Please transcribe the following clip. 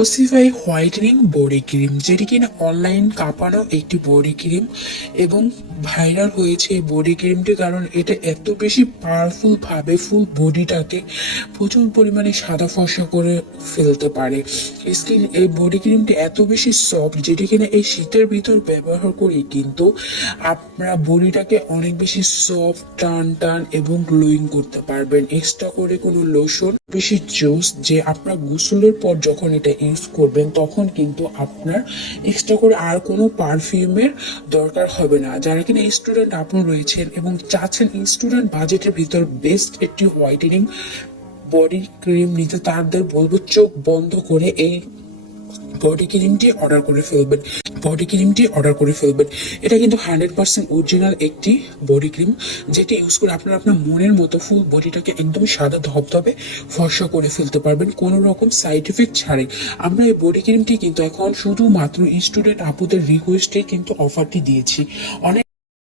Ossify whitening body cream, যেটি কিনা online কাঁপানো একটি বডি ক্রিম এবং ভাইরাল হয়েছে এই বডি ক্রিমটি, কারণ এটা এত বেশি পাওয়ারফুল ভাবে ফুল বডিটাকে প্রচুর পরিমাণে সাদা ফর্সা করে ফেলতে পারে। স্কিন এই বডি ক্রিমটি এত বেশি সফট, যেটি কিনা এই শীতের ভিতর ব্যবহার করি কিন্তু আপনারা বডিটাকে অনেক বেশি সফট, টান টান এবং গ্লোয়িং করতে পারবেন। এক্সট্রা করে কোনো লোশন বেশি জুস, যে আপনার গোসলের পর যখন এটা ইউজ করবেন তখন কিন্তু আপনার এক্সট্রা করে আর কোনো পারফিউমের দরকার হবে না। যারা কিনা স্টুডেন্ট আপনি রয়েছেন এবং চাচ্ছেন স্টুডেন্ট বাজেটের ভিতর বেস্ট একটি হোয়াইটেনিং বডি ক্রিম নিতে, তাদের বলবো চোখ বন্ধ করে এই বডি ক্রিমটি অর্ডার করে ফেলবেন। এটা কিন্তু 100% অরিজিনাল একটি বডি ক্রিম, যেটি ইউজ করে আপনারা আপনার মনের মতো ফুল বডিটাকে একদম সাদা ধবধবে ফর্সা করে ফেলতে পারবেন কোনো রকম সাইড এফেক্ট ছাড়াই। আমরা এই বডি ক্রিমটি কিন্তু এখন শুধুমাত্র স্টুডেন্ট আপুদের রিকোয়েস্টে কিন্তু অফারটি দিয়েছি। অনেক